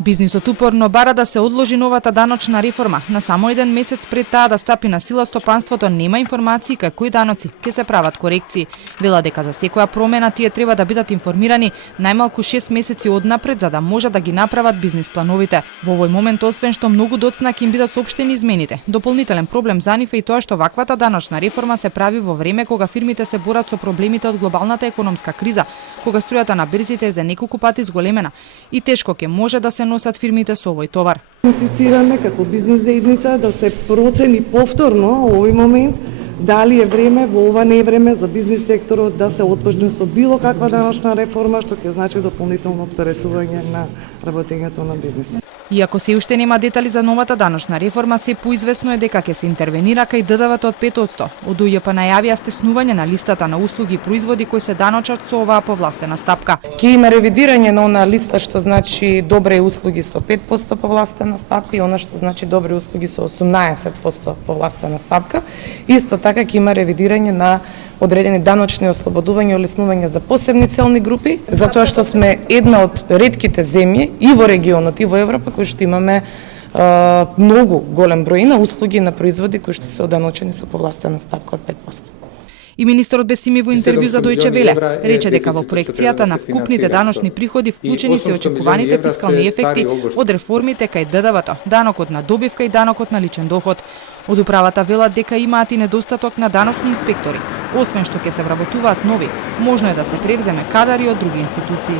Бизнисот упорно бара да се одложи новата даночна реформа. На само еден месец пред таа да стапи на сила, стопанството нема информации кај кои даноци ќе се прават корекции. Вела дека за секоја промена тие треба да бидат информирани најмалку 6 месеци однапред за да може да ги направат бизнис плановите. Во овој момент, освен што многу доцна ќе им бидат соопштени измените, дополнителен проблем за нив е и тоа што ваквата даночна реформа се прави во време кога фирмите се борат со проблемите од глобалната економска криза, кога струјата на берзите е за неколку пати зголемена и тешко ќе може да се носат фирмите со овој товар. Инсистираме како бизнес заедница да се процени повторно овој момент дали е време, во ова не е време за бизнес секторот да се отпочне со било каква даночна реформа што ќе значи дополнително оптеретување на работењето на бизнис. Иако се уште нема детали за новата даночна реформа, се поизвестно е дека ќе се интервенира кај ДДВ-то од 5%. Од УЈП најавија стеснување на листата на услуги и производи кои се даночат со оваа повластена стапка. Ќе има ревидирање на она листа што значи добри услуги со 5% повластена стапка и она што значи добри услуги со 18% повластена стапка. Исто така ќе има ревидирање на одредени даночни ослободувања и олеснувања за посебни целни групи, затоа што сме една од ретките земји и во регионот и во Европа кои што имаме многу голем број на услуги и на производи кои што се оданочени со повластена стапка од 5%. И министерот Бесими во интервју за Дојче Веле рече дека во проекцијата на вкупните даночни приходи вклучени се очекуваните фискални ефекти од реформите кај ДДВ-то, данокот на добивка и данокот на личен доход. Од управата велат дека имаат и недостаток на даночни инспектори. Освен што ќе се вработуваат нови, можно е да се превземе кадари од други институции.